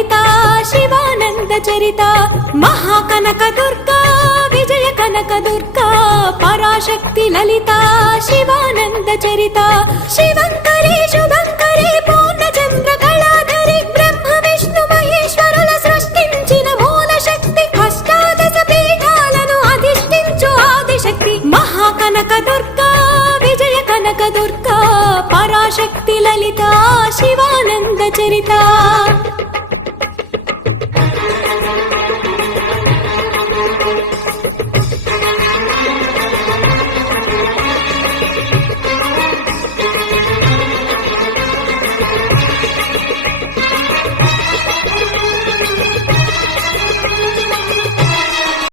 లలితా శివానంద చరిత మహాకనక దుర్గా విజయ కనక దుర్గా పరాశక్తి లలితా శివానంద చరిత శివంకరి శుభంకరి పూర్ణచంద్ర కళాధరి బ్రహ్మ విష్ణు మహేశ్వరుల సృష్టించిన మూల శక్తి అష్టాదశ పీఠాలను అధిష్ఠించు ఆదిశక్తి మహాకనక దుర్గా విజయ కనక దుర్గా పరాశక్తి లలితా శివానంద చరిత